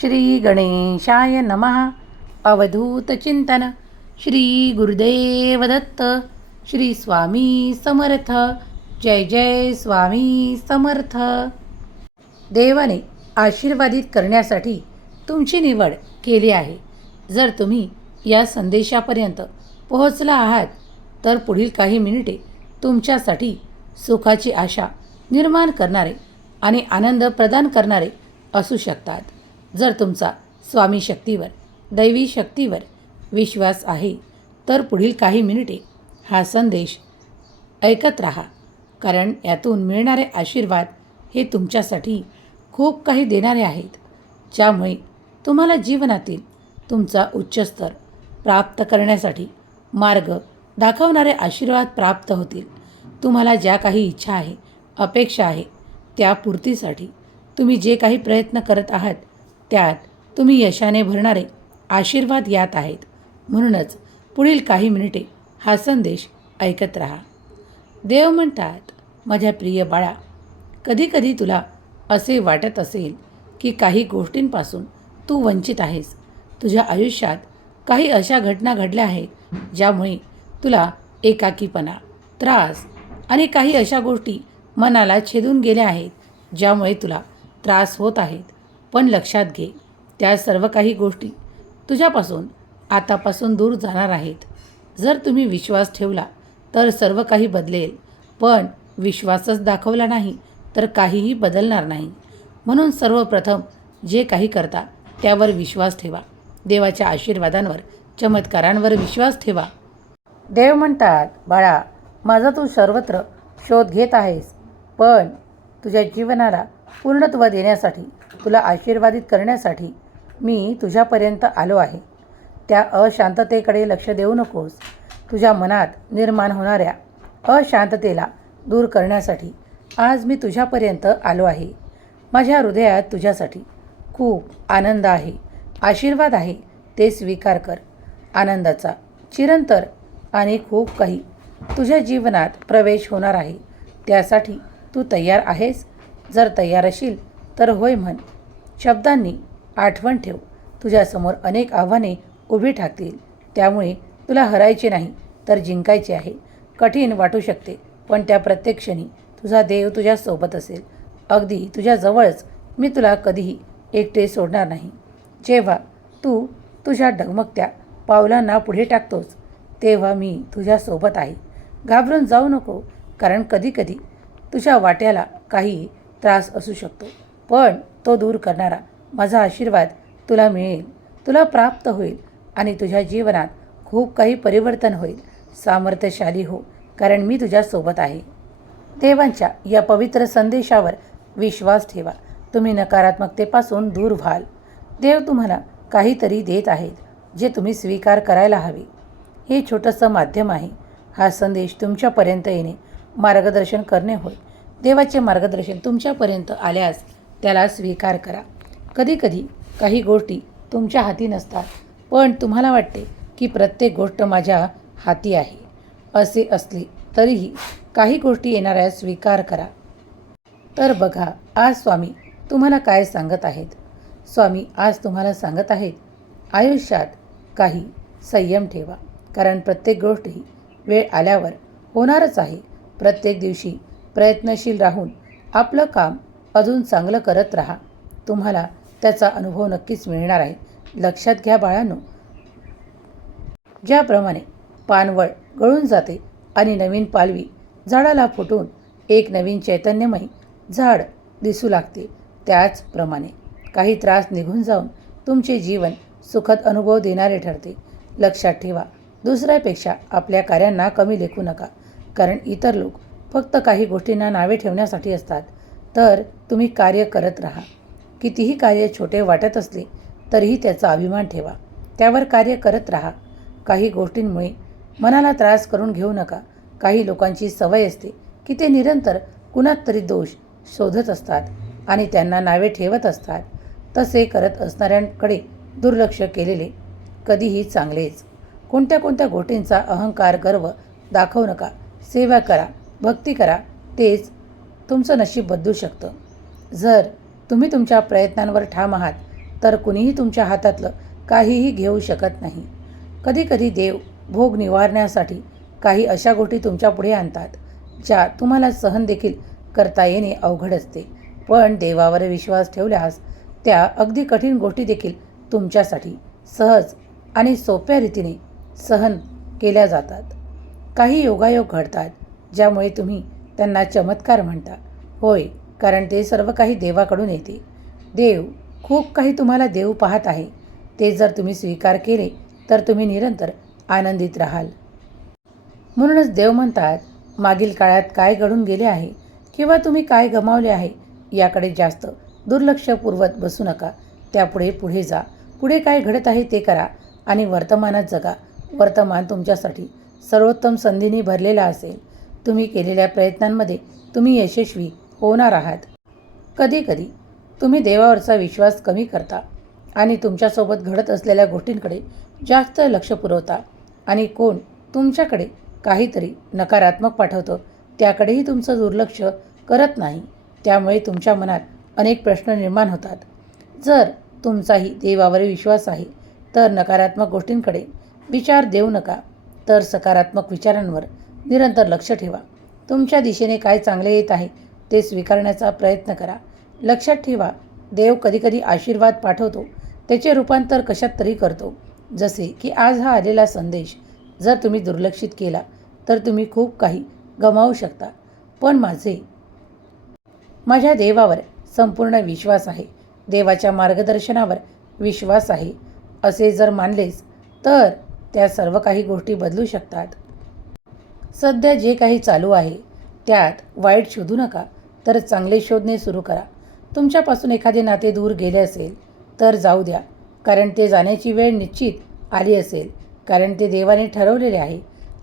श्री गणेशाय नमः. अवधूत चिंतन. श्री गुरुदेव दत्त श्री स्वामी समर्थ. जय जय स्वामी समर्थ. देवाने आशीर्वादित करण्यासाठी तुमची निवड केली आहे. जर तुम्ही या संदेशापर्यंत पोहोचला आहात तर पुढील काही मिनिटे तुमच्यासाठी सुखाची आशा निर्माण करणारे आणि आनंद प्रदान करणारे असू शकतात. जर तुमचा स्वामी शक्तीवर दैवी शक्तीवर विश्वास आहे तर पुढील काही मिनिटे हा संदेश ऐकत राहा. कारण यातून मिळणारे आशीर्वाद हे तुमच्यासाठी खूप काही देणारे आहेत. ज्यामुळे तुम्हाला जीवनातील तुमचा उच्च स्तर प्राप्त करण्यासाठी मार्ग दाखवणारे आशीर्वाद प्राप्त होतील. तुम्हाला ज्या काही इच्छा आहे अपेक्षा आहे त्या पूर्तीसाठी तुम्ही जे काही प्रयत्न करत आहात त्यात तुम्ही यशाने भरणारे आशीर्वाद यात आहेत. म्हणूनच पुढील काही मिनिटे हा संदेश ऐकत राहा. देव म्हणतात माझ्या प्रिय बाळा कधीकधी तुला असे वाटत असेल की काही गोष्टींपासून तू वंचित आहेस. तुझ्या आयुष्यात काही अशा घटना घडल्या आहेत ज्यामुळे तुला एकाकीपणा त्रास आणि काही अशा गोष्टी मनाला छेदून गेल्या आहेत ज्यामुळे तुला त्रास होत आहेत. पण लक्षात घे त्या सर्व काही गोष्टी तुझ्यापासून आतापासून दूर जाणार आहेत. जर तुम्ही विश्वास ठेवला तर सर्व काही बदलेल. पण विश्वासच दाखवला नाही तर काहीही बदलणार नाही. म्हणून सर्वप्रथम जे काही करता त्यावर विश्वास ठेवा. देवाच्या आशीर्वादांवर चमत्कारांवर विश्वास ठेवा. देव म्हणतात बाळा माझा तू सर्वत्र शोध घेत आहेस पण तुझ्या जीवनाला पूर्णत्व देण्यासाठी तुला आशीर्वादित करण्यासाठी मी तुझ्यापर्यंत आलो आहे. त्या अशांततेकडे लक्ष देऊ नकोस. तुझ्या मनात निर्माण होणाऱ्या अशांततेला दूर करण्यासाठी आज मी तुझ्यापर्यंत आलो आहे. माझ्या हृदयात तुझ्यासाठी खूप आनंद आहे. आशीर्वाद आहे ते स्वीकार कर. आनंदाचा चिरंतर आणि खूप काही तुझ्या जीवनात प्रवेश होणार आहे. त्यासाठी तू तयार आहेस. जर तयार असेल तर होय म्हण. शब्दांनी आठवण ठेव. तुझ्यासमोर अनेक आव्हाने उभी ठाकतील. त्यामुळे तुला हरायचे नाही तर जिंकायचे आहे. कठीण वाटू शकते पण त्या प्रत्येक क्षणी तुझा देव तुझ्यासोबत असेल. अगदी तुझ्याजवळच मी तुला कधीही एकटे सोडणार नाही. जेव्हा तू तुझ्या डगमगत्या पावलांना पुढे टाकतोस तेव्हा मी तुझ्यासोबत आहे. घाबरून जाऊ नको कारण कधीकधी तुझ्या वाट्याला काही त्रास असू शकतो. पण तो दूर करणारा माझा आशीर्वाद तुला मिळेल. तुला प्राप्त होईल आणि तुझ्या जीवनात खूप काही परिवर्तन होईल. सामर्थ्यशाली हो कारण मी तुझ्यासोबत आहे. देवांच्या या पवित्र संदेशावर विश्वास ठेवा. तुम्ही नकारात्मकतेपासून दूर व्हाल. देव तुम्हाला काहीतरी देत आहेत जे तुम्ही स्वीकार करायला हवे. हे छोटंसं माध्यम आहे. हा संदेश तुमच्यापर्यंत येणे मार्गदर्शन करणे होय. देवाचे मार्गदर्शन तुमच्यापर्यंत आल्यास त्याला स्वीकार करा. कधीकधी काही गोष्टी तुमच्या हाती नसतात पण तुम्हाला वाटते की प्रत्येक गोष्ट माझ्या हाती आहे. असे असले तरीही काही गोष्टी येणाऱ्या स्वीकार करा. तर बघा आज स्वामी तुम्हाला काय सांगत आहेत? स्वामी आज तुम्हाला सांगत आहेत आयुष्यात काही संयम ठेवा. कारण प्रत्येक गोष्ट ही वेळ आल्यावर होणारच आहे. प्रत्येक दिवशी प्रयत्नशील राहून आपलं काम अजून चांगलं करत राहा. तुम्हाला त्याचा अनुभव नक्कीच मिळणार आहे. लक्षात घ्या बाळांनो. ज्याप्रमाणे पानवळ गळून जाते आणि नवीन पालवी झाडाला फुटून एक नवीन चैतन्यमय झाड दिसू लागते. त्याचप्रमाणे काही त्रास निघून जाऊन तुमचे जीवन सुखद अनुभव देणारे ठरते. लक्षात ठेवा दुसऱ्यापेक्षा आपल्या कार्यांना कमी लेखू नका. कारण इतर लोक फक्त काही गोष्टींना नावे ठेवण्यासाठी असतात. तर तुम्ही कार्य करत राहा. कितीही कार्य छोटे वाटत असले तरीही त्याचा अभिमान ठेवा. त्यावर कार्य करत राहा. काही गोष्टींमुळे मनाला त्रास करून घेऊ नका. काही लोकांची सवय असते की ते निरंतर कुणात तरी दोष शोधत असतात आणि त्यांना नावे ठेवत असतात. तसे करत असणाऱ्यांकडे दुर्लक्ष केलेले कधीही चांगलेच. कोणत्या कोणत्या गोष्टींचा अहंकार गर्व दाखवू नका. सेवा करा भक्ती करा तेच तुमचं नशीब बदलू शकतं. जर तुम्ही तुमच्या प्रयत्नांवर ठाम आहात तर कुणीही तुमच्या हातातलं काहीही घेऊ शकत नाही. कधीकधी देव भोग निवारण्यासाठी काही अशा गोष्टी तुमच्यापुढे आणतात ज्या तुम्हाला सहन देखील करता येणे अवघड असते. पण देवावर विश्वास ठेवल्यास त्या अगदी कठीण गोष्टी देखील तुमच्यासाठी सहज आणि सोप्या रीतीने सहन केल्या जातात. काही योगायोग घडतात ज्यामुळे तुम्ही त्यांना चमत्कार म्हणता होय कारण ते सर्व काही देवाकडून येते. देव खूप काही तुम्हाला देव पाहत आहे. ते जर तुम्ही स्वीकार केले तर तुम्ही निरंतर आनंदित राहाल. म्हणूनच देव म्हणतात मागील काळात काय घडून गेले आहे किंवा तुम्ही काय गमावले आहे याकडे जास्त दुर्लक्षपूर्वक बसू नका. त्यापुढे पुढे जा. पुढे काय घडत आहे ते करा आणि वर्तमानात जगा. वर्तमान तुमच्यासाठी सर्वोत्तम संधीने भरलेला असेल. तुम्ही केलेल्या प्रयत्नांमध्ये तुम्ही यशस्वी होणार आहात. कधीकधी तुम्ही देवावरचा विश्वास कमी करता आणि तुमच्यासोबत घडत असलेल्या गोष्टींकडे जास्त लक्ष पुरवता आणि कोण तुमच्याकडे काहीतरी नकारात्मक पाठवतं त्याकडेही तुमचं दुर्लक्ष करत नाही. त्यामुळे तुमच्या मनात अनेक प्रश्न निर्माण होतात. जर तुमचाही देवावर विश्वास आहे तर नकारात्मक गोष्टींकडे विचार देऊ नका. तर सकारात्मक विचारांवर निरंतर लक्ष ठेवा. तुमच्या दिशेने काय चांगले येत आहे ते स्वीकारण्याचा प्रयत्न करा. लक्षात ठेवा देव कधीकधी आशीर्वाद पाठवतो. त्याचे रूपांतर कशात तरी करतो. जसे की आज हा आलेला संदेश जर तुम्ही दुर्लक्षित केला तर तुम्ही खूप काही गमावू शकता. पण माझे माझ्या देवावर संपूर्ण विश्वास आहे. देवाच्या मार्गदर्शनावर विश्वास आहे. असे जर मानलेच तर त्या सर्व काही गोष्टी बदलू शकतात. सध्या जे काही चालू आहे त्यात वाईट शोधू नका तर चांगले शोधणे सुरू करा. तुमच्यापासून एखादे नाते दूर गेले असेल तर जाऊ द्या. कारण ते जाण्याची वेळ निश्चित आली असेल कारण ते देवाने ठरवलेले आहे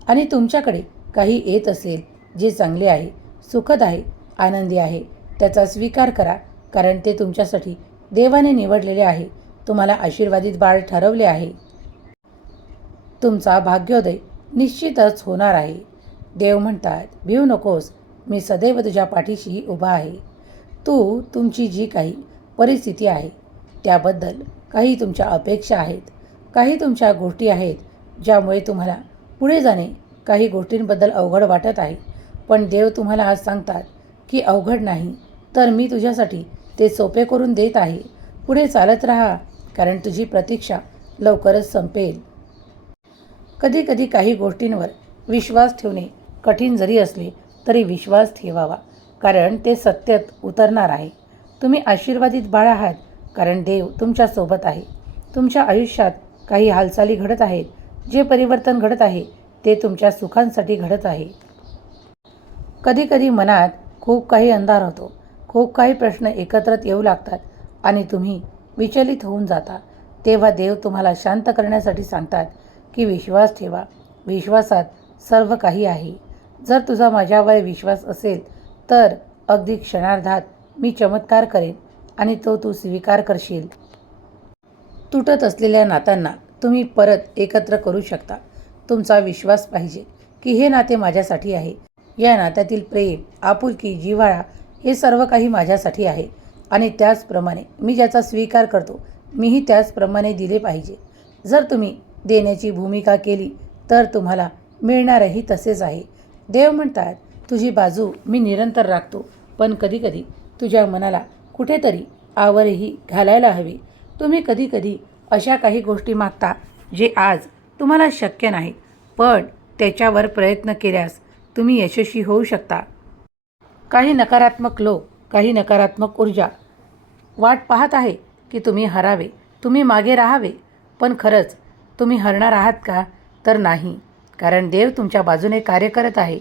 आणि तुमच्याकडे काही येत असेल जे चांगले आहे सुखद आहे आनंदी आहे त्याचा स्वीकार करा. कारण ते तुमच्यासाठी देवाने निवडलेले आहे तुम्हाला आशीर्वादित बाळ ठरवले आहे. तुमचा भाग्योदय निश्चितच होणार आहे. देव म्हणतात भिऊ नकोस मी सदैव तुझ्या पाठीशी उभा आहे. तू तुमची जी काही परिस्थिती आहे त्याबद्दल काही तुमच्या अपेक्षा आहेत काही तुमच्या गोष्टी आहेत ज्यामुळे तुम्हाला पुढे जाणे काही गोष्टींबद्दल अवघड वाटत आहे. पण देव तुम्हाला आज सांगतात की अवघड नाही तर मी तुझ्यासाठी ते सोपे करून देत आहे. पुढे चालत राहा कारण तुझी प्रतीक्षा लवकरच संपेल. कधीकधी काही गोष्टींवर विश्वास ठेवणे कठीण जरी असले तरी विश्वास ठेवावा. कारण ते सत्यात उतरणार आहे. तुम्ही आशीर्वादित बाळ आहात कारण देव तुमच्यासोबत आहे. तुमच्या आयुष्यात काही हालचाली घडत आहेत. जे परिवर्तन घडत आहे ते तुमच्या सुखांसाठी घडत आहे. कधीकधी मनात खूप काही अंधार होतो. खूप काही प्रश्न एकत्रच येऊ लागतात आणि तुम्ही विचलित होऊन जाता. तेव्हा देव तुम्हाला शांत करण्यासाठी सांगतात की विश्वास ठेवा. विश्वासात सर्व काही आहे. जर तुझा माझ्यावर विश्वास असेल तर अगदी क्षणार्धात मी चमत्कार करेन आणि तो तू स्वीकार करशील. तुटत असलेल्या नात्यांना तुम्ही परत एकत्र करू शकता. तुमचा विश्वास पाहिजे की हे नाते माझ्यासाठी आहे. या नात्यातील प्रेम आपुलकी जिव्हाळा हे सर्व काही माझ्यासाठी आहे आणि त्याचप्रमाणे मी ज्याचा स्वीकार करतो मीही त्याचप्रमाणे दिले पाहिजे. जर तुम्ही देण्याची भूमिका केली तर तुम्हाला मिळणारही तसेच आहे. देव म्हणतात तुझी बाजू मी निरंतर राखतो पण कधीकधी तुझ्या मनाला कुठेतरी आवरही घालायला हवी. तुम्ही कधीकधी अशा काही गोष्टी मागता जे आज तुम्हाला शक्य नाही पण त्याच्यावर प्रयत्न केल्यास तुम्ही यशस्वी होऊ शकता. काही नकारात्मक लोक काही नकारात्मक ऊर्जा. वाट पाहत आहे की तुम्ही हरावे तुम्ही मागे राहावे पण खरंच तुम्ही हरणार आहात का? तर नाही. कारण देव तुमच्या बाजूने कार्य करत आहे.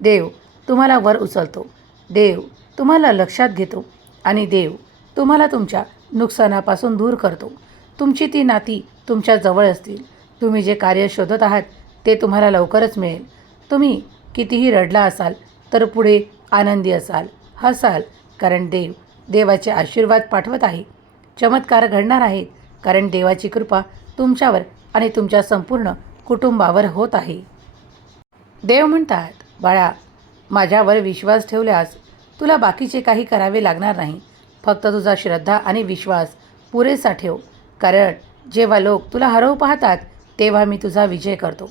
देव तुम्हाला वर उचलतो. देव तुम्हाला लक्षात घेतो आणि देव तुम्हाला तुमच्या नुकसानापासून दूर करतो. तुमची ती नाती तुमच्या जवळ असतील. तुम्ही जे कार्य शोधत आहात ते तुम्हाला लवकरच मिळेल. तुम्ही कितीही रडला असाल तर पुढे आनंदी असाल. हसाल कारण देव देवाचे आशीर्वाद पाठवत आहे. चमत्कार घडणार आहेत कारण देवाची कृपा तुमच्यावर आणि तुमच्या संपूर्ण कुटुंबावर होत आहे. देव म्हणतात बाळा माझ्यावर विश्वास ठेवल्यास तुला बाकीचे काही करावे लागणार नाही. फक्त तुझा श्रद्धा आणि विश्वास पुरेसा ठेव. कारण जेव्हा लोक तुला हरवू पाहतात तेव्हा मी तुझा विजय करतो.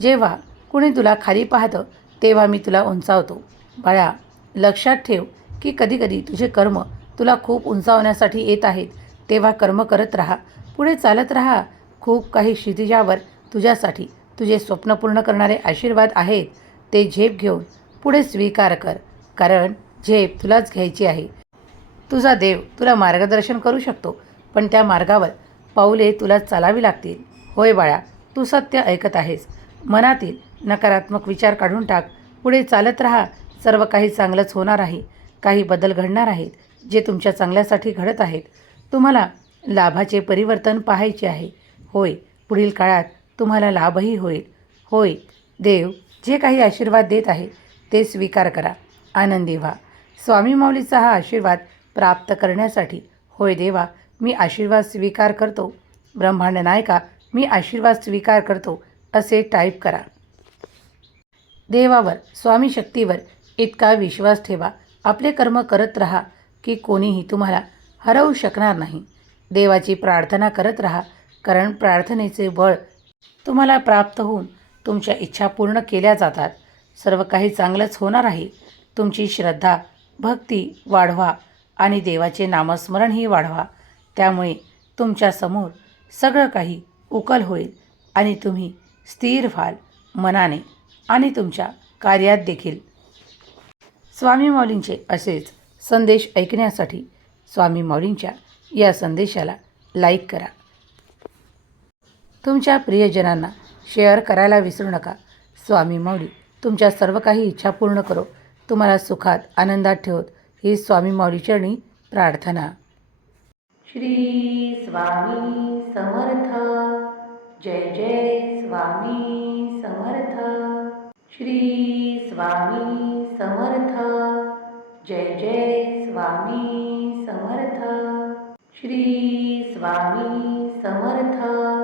जेव्हा कुणी तुला खाली पाहतं तेव्हा मी तुला उंचावतो. बाळा लक्षात ठेव की कधीकधी तुझे कर्म तुला खूप उंचावण्यासाठी येत आहेत. तेव्हा कर्म करत राहा. पुढे चालत राहा. खूप काही क्षितिजावर तुझ्यासाठी तुझे स्वप्न पूर्ण करणारे आशीर्वाद आहेत ते झेप घेऊन पुढे स्वीकार कर कारण झेप तुलाच घ्यायची आहे. तुझा देव तुला मार्गदर्शन करू शकतो पण त्या मार्गावर पाऊले तुला चालावी लागतील. होय बाळा तू सत्य ऐकत आहेस. मनातील नकारात्मक विचार काढून टाक. पुढे चालत राहा. सर्व काही चांगलंच होणार आहे. काही बदल घडणार आहेत जे तुमच्या चांगल्यासाठी घडत आहेत. तुम्हाला लाभाचे परिवर्तन पाहायचे आहे. होय पुढील काळात तुम्हाला लाभही होईल. होय देव जे काही आशीर्वाद देत आहे ते स्वीकार करा. आनंदी व्हा. स्वामी माऊलीचा हा आशीर्वाद प्राप्त करण्यासाठी होय देवा मी आशीर्वाद स्वीकार करतो. ब्रह्मांड नायका मी आशीर्वाद स्वीकार करतो असे टाईप करा. देवावर स्वामी शक्तीवर इतका विश्वास ठेवा. आपले कर्म करत राहा की कोणीही तुम्हाला हरवू शकणार नाही. देवाची प्रार्थना करत राहा कारण प्रार्थनेचे बळ तुम्हाला प्राप्त होऊन तुमच्या इच्छा पूर्ण केल्या जातात. सर्व काही चांगलंच होणार आहे. तुमची श्रद्धा भक्ती वाढवा आणि देवाचे नामस्मरणही वाढवा. त्यामुळे तुमच्यासमोर सगळं काही उकल होईल आणि तुम्ही स्थिर व्हाल मनाने आणि तुमच्या कार्यात देखील. स्वामी माऊलींचे असेच संदेश ऐकण्यासाठी स्वामी माऊलींच्या या संदेशाला लाईक करा. तुमच्या प्रियजनांना शेअर करायला विसरू नका. स्वामी माऊली तुमच्या सर्व काही इच्छा पूर्ण करो. तुम्हाला सुखात आनंदात ठेवत ही स्वामी माऊलीचरणी प्रार्थना. श्री स्वामी समर्थ. जय जय स्वामी समर्थ. श्री स्वामी समर्थ. जय जय स्वामी समर्थ. श्री स्वामी समर्थ.